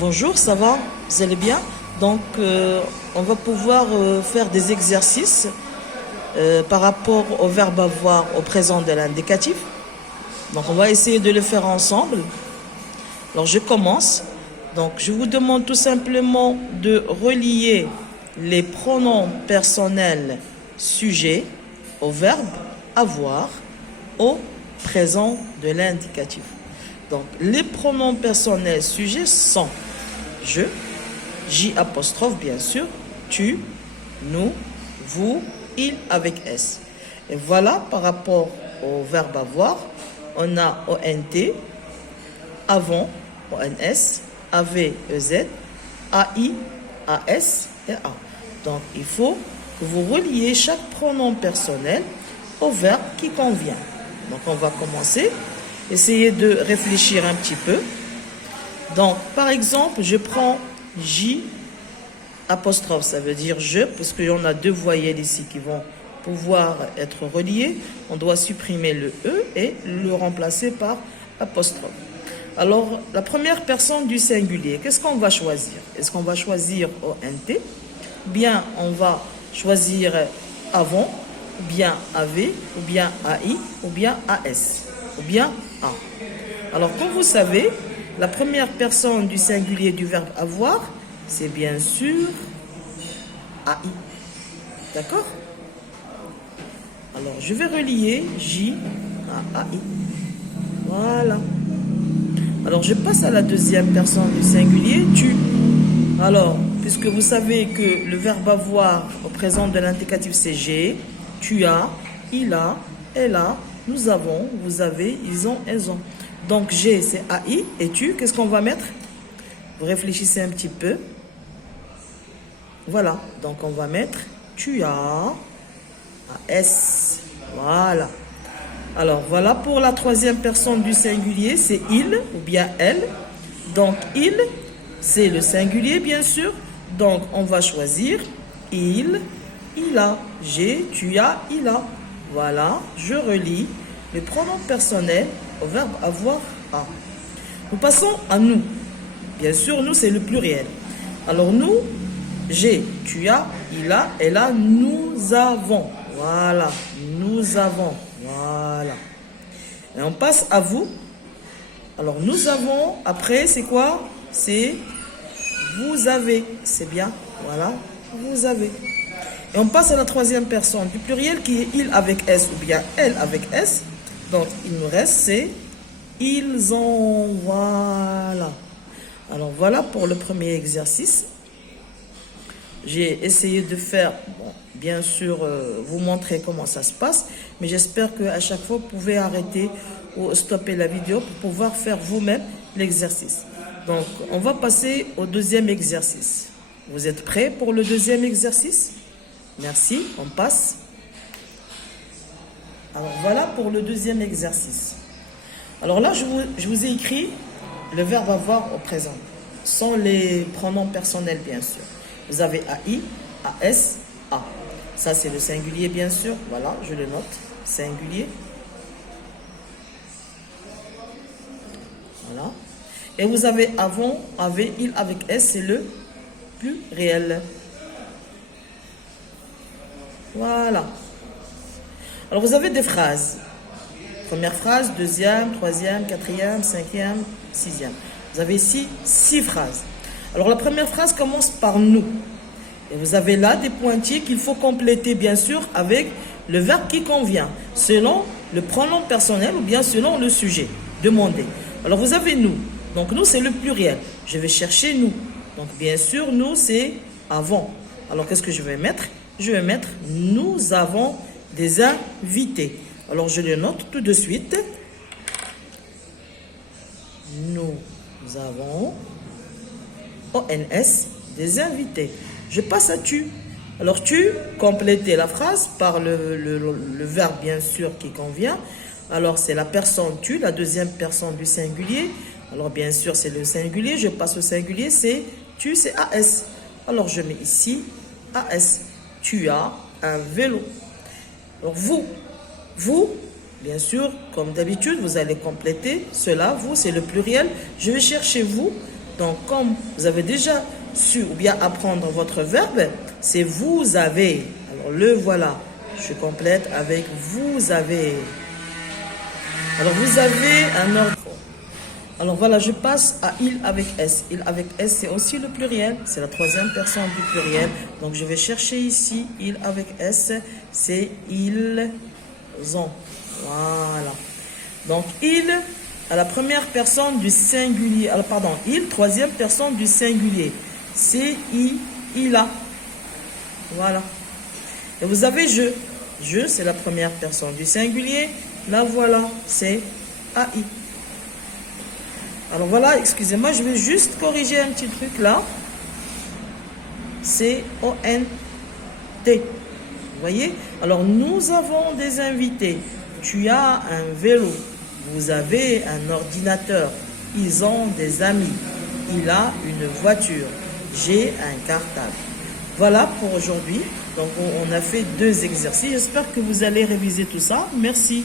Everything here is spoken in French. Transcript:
Bonjour, ça va? Vous allez bien? Donc, on va pouvoir faire des exercices par rapport au verbe avoir au présent de l'indicatif. Donc, on va essayer de le faire ensemble. Alors, je commence. Donc, je vous demande tout simplement de relier les pronoms personnels sujets au verbe avoir au présent de l'indicatif. Donc, les pronoms personnels sujets sont je, J apostrophe bien sûr, tu, nous, vous, il avec S. Et voilà, par rapport au verbe avoir, on a ONT, avant, ONS, AV, EZ, AI, AS et A. Donc, il faut que vous reliez chaque pronom personnel au verbe qui convient. Donc, on va commencer. Essayez de réfléchir un petit peu. Donc, par exemple, je prends J apostrophe, ça veut dire je, parce qu'il y en a deux voyelles ici qui vont pouvoir être reliées. On doit supprimer le E et le remplacer par apostrophe. Alors, la première personne du singulier, qu'est-ce qu'on va choisir? Est-ce qu'on va choisir ONT? Bien, on va choisir avant, ou bien AV, ou bien AI, ou bien AS, ou bien A. Alors, comme vous savez, la première personne du singulier du verbe avoir, c'est bien sûr AI. D'accord? Alors, je vais relier J à AI. Voilà. Alors, je passe à la deuxième personne du singulier, tu. Alors, puisque vous savez que le verbe avoir au présent de l'indicatif, c'est j'ai, tu as, il a, elle a, nous avons, vous avez, ils ont, elles ont. Donc, j'ai, c'est AI. Et tu, qu'est-ce qu'on va mettre? Vous réfléchissez un petit peu. Voilà. Donc, on va mettre tu as, AS. Voilà. Alors, voilà pour la troisième personne du singulier, c'est il ou bien elle. Donc, il, c'est le singulier, bien sûr. Donc, on va choisir il a. J'ai, tu as, il a. Voilà, je relie les pronoms personnels au verbe avoir a. Nous passons à nous. Bien sûr, nous, c'est le pluriel. Alors, nous, j'ai, tu as, il a, elle a, nous avons. Voilà, nous avons. Voilà. Et on passe à vous. Alors, nous avons, après, c'est quoi? C'est vous avez. C'est bien. Voilà, vous avez. Et on passe à la troisième personne du pluriel qui est il avec S ou bien elle avec S. Donc, il nous reste, c'est ils ont. Voilà. Alors, voilà pour le premier exercice. J'ai essayé de faire, bon, bien sûr, vous montrer comment ça se passe, mais j'espère qu'à chaque fois, vous pouvez arrêter ou stopper la vidéo pour pouvoir faire vous-même l'exercice. Donc, on va passer au deuxième exercice. Vous êtes prêts pour le deuxième exercice? Merci, on passe. Alors, voilà pour le deuxième exercice. Alors là, je vous ai écrit le verbe avoir au présent, sans les pronoms personnels, bien sûr. Vous avez AI, AS, A. Ça, c'est le singulier, bien sûr. Voilà, je le note. Singulier. Voilà. Et vous avez avant, avait, il avec S, c'est le pluriel. Voilà. Alors, vous avez des phrases. Première phrase, deuxième, troisième, quatrième, cinquième, sixième. Vous avez ici 6 phrases. Alors, la première phrase commence par nous. Et vous avez là des pointillés qu'il faut compléter, bien sûr, avec le verbe qui convient, selon le pronom personnel ou bien selon le sujet demandé. Alors, vous avez nous. Donc, nous, c'est le pluriel. Je vais chercher nous. Donc, bien sûr, nous, c'est avant. Alors, qu'est-ce que je vais mettre? Je vais mettre nous avons des invités. Alors, je le note tout de suite. Nous avons ONS, des invités. Je passe à tu. Alors, tu, complétez la phrase par le verbe, bien sûr, qui convient. Alors, c'est la personne tu, la deuxième personne du singulier. Alors, bien sûr, c'est le singulier. Je passe au singulier, c'est tu, c'est AS. Alors, je mets ici AS. Tu as un vélo. Alors, vous, bien sûr, comme d'habitude, vous allez compléter cela. Vous, c'est le pluriel. Je vais chercher vous. Donc, comme vous avez déjà su ou bien apprendre votre verbe, c'est vous avez. Alors, le voilà. Je complète avec vous avez. Alors, vous avez un ordre. Alors, voilà, je passe à il avec S. Il avec S, c'est aussi le pluriel. C'est la troisième personne du pluriel. Donc, je vais chercher ici. Il avec S, c'est ils ont. Voilà. Donc, il, à la première personne du singulier. Alors, pardon, il, troisième personne du singulier. C'est il a. Voilà. Et vous avez je. Je, c'est la première personne du singulier. La voilà, c'est AI. Alors voilà, excusez-moi, je vais juste corriger un petit truc là. C'est ONT. Vous voyez? Alors nous avons des invités. Tu as un vélo. Vous avez un ordinateur. Ils ont des amis. Il a une voiture. J'ai un cartable. Voilà pour aujourd'hui. Donc on a fait 2 exercices. J'espère que vous allez réviser tout ça. Merci.